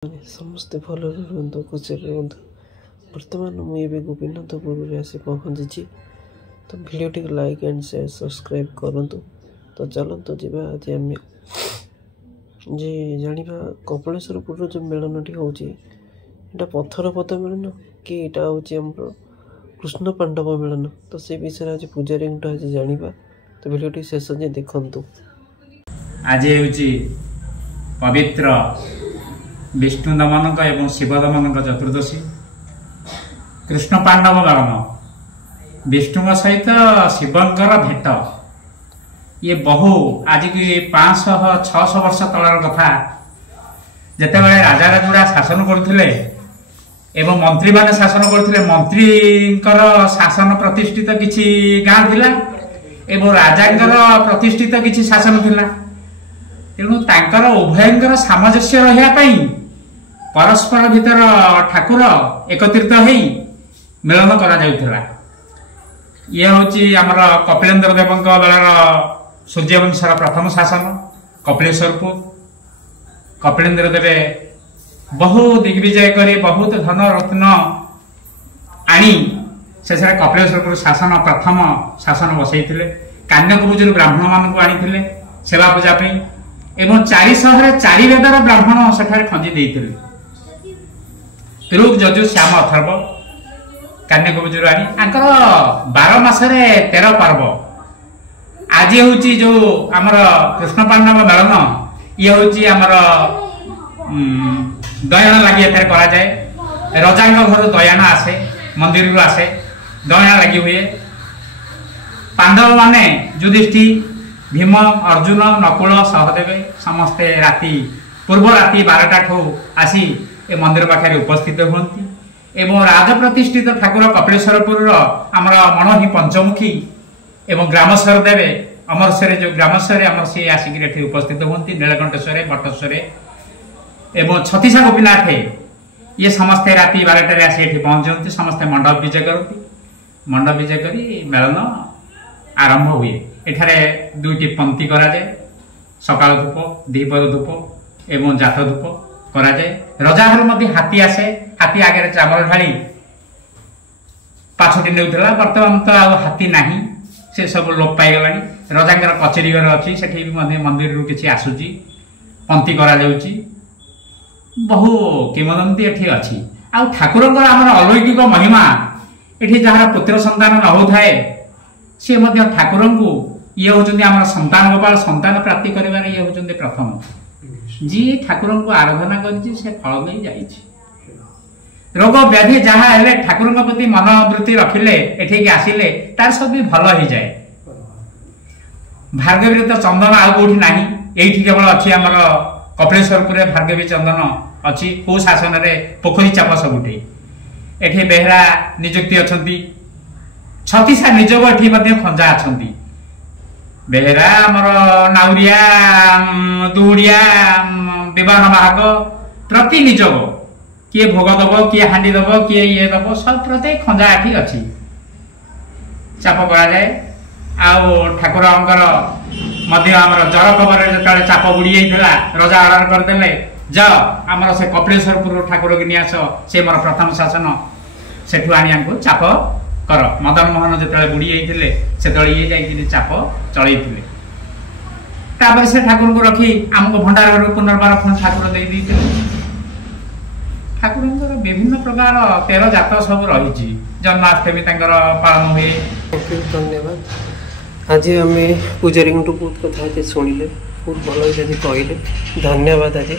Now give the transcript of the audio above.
ସମସ୍ତେ ଭଲରେ ରୁହନ୍ତୁ, ଖୁସିରେ ରୁହନ୍ତୁ। ବର୍ତ୍ତମାନ ମୁଁ ଏବେ ଗୋପୀନାଥପୁରରେ ଆସି ପହଞ୍ଚିଛି। ତ ଭିଡ଼ିଓଟିକୁ ଲାଇକ୍ ଆଣ୍ଡ ସେୟାର ସବସ୍କ୍ରାଇବ୍ କରନ୍ତୁ। ତ ଚାଲନ୍ତୁ ଯିବା ଆଜି ଆମେ ଜାଣିବା କପିଳେଶ୍ୱରପୁରର ଯେଉଁ ମେଳନଟି ହେଉଛି, ଏଇଟା ପଥର ପଦ ମେଳନ କି ଏଇଟା ହେଉଛି ଆମର କୃଷ୍ଣ ପାଣ୍ଡବ ମେଳନ। ତ ସେ ବିଷୟରେ ଆଜି ପୂଜାରୀଙ୍କଠୁ ଆଜି ଜାଣିବା। ତ ଭିଡ଼ିଓଟି ଶେଷ ଯାଏଁ ଦେଖନ୍ତୁ। ଆଜି ହେଉଛି ପବିତ୍ର विष्णु दमन एवं शिव दमन चतुर्दशी। कृष्ण पांडव मेलन विष्णु सहित शिवंकर भेट ये बहु आज की 500-600 वर्ष तलर कथा। जिते बड़े राजा राजुड़ा शासन करथिले एवं मंत्री माने शासन करथिले, मंत्री शासन प्रतिष्ठित किछि गाँ थिला एवं राजांकर प्रतिष्ठित किछि शासन थिला। तेणु तांकर उभयंकर सामंजस्य रहिया पई परस्पर भीतर ठाकुर एकत्रित होई मिलन करा जाउथला। ये होची हमर कपिलेन्द्र देवंक बेलार सूर्यवंशर प्रथम शासन कपिलेश्वरपुर। कपिलेन्द्र देवे बहु दिग्विजय करी बहुत धन रत्न आनी शेषे कपिलेश्वरपुर शासन प्रथम शासन बसैथिले। कान्यकुब्जर ब्राह्मण मानक आनिथिले सेवा पूजा पई एवं 404 वेदर ब्राह्मण सेठारे खंजी देइथिले। ऋग यजु श्याम अथर्व कान्यकुब्जर आनी आंकर 12 मासरे 13 पर्व। आज होची जो हमर कृष्ण पांडव मेलन ये होची हमर दयान लागि एथरे करा जाय। रजांग घर दयान आसे, मंदिर रु आसे, दयान लागि हुए। पांडव माने युधिष्ठिर, भीम, अर्जुन, नकुल, सहदेव समस्ते राति पूर्व राति 12टा ठू आसी ए मंदिर पाखे उपस्थित हुंती एवं राज प्रतिष्ठित ठाकुर कपिलेश्वरपुर आमर मणहि पंचमुखी एवं ग्रामेश्वर देवे अमरस्वर जो ग्रामेश्वर अमर सी आसिक उपस्थित हुंती। नीलकंठेश्वर, बटेश्वर एवं छत्तीसा गोपीनाथ ये समस्ते राति 12टारे आसी एठी पहुंचती। समस्ते मंडप विजय करती। मंडप विजय करी मेलन आरंभ हुए। एठारे 2टी पंक्ति करा जाए, सकाल धूप, दीपर धूप एवं जात धूप करा जाए। रजाघर मध्य हाथी आसे, हाथी आगे चावल ढाली पाछटी नेउथला। वर्तमान तो आ हाथी नाही, से सब लोप पाई गलानी। रजांगर कचेरी घर अछि, सेठी भी मध्य मंदिर रु किछि आसुची, पंक्ति करा जाउची। बहु किंवदंती एठी अछि। आ ठाकुरंगर हमर अलौकिक महिमा एठी जहार पुत्र संतान न होथाए से मध्य ठाकुर को ये होचंदी हमर संतान गोपाल संतान प्राप्ति करिवार ये होचंदी प्रथम जी ठाकुर को आराधना करिछि से फल में जाइछि। रोग व्याधि जहा हेले ठाकुर प्रति मनोवृत्ति रखिले एठी के आसिले तार सब भी भल हो जाए। भार्गवी तो चंदन आ कोठी नाही, एठी केवल अछि हमर कपिलेश्वरपुर भार्गवी चंदन अछि। को शासन रे पोखरी चाप सबुठी एठी बेहरा नियुक्ति अछंती। छत्तीसा निजोग एठी मध्ये खंजा अछंती। बेहरा हमर नाउरिया, दुहुडिया, विवाह वाहक प्रति निजोग किए भोग दब, किए हांडी दब, किए ये दब, सब प्रत्येक खंजा एठी अछि। चाप करा जाए। आउ ठाकुरंकर मध्य हमर जर कबर जतले चाप बुडी जाइथला, रजा ऑर्डर कर देले जा हमर से कपिलेश्वरपुर ठाकुर के नियास से मोर प्रथम शासन सेठु आनी आंको चाप कर। मदन मोहन जिते बुड़ी जाइए से ये जाइए चाप चलते। तापर से ठाकुर को रखी आमको भंडार घर पुनर्बार ठाकुर दे ठाकुर विभिन्न प्रकार 13 जात सब रही। जन्माष्टमी पालन हुए। धन्यवाद। आज आम पूजारी बहुत कथा शुणिले, बहुत भल कहले। धन्यवाद। आज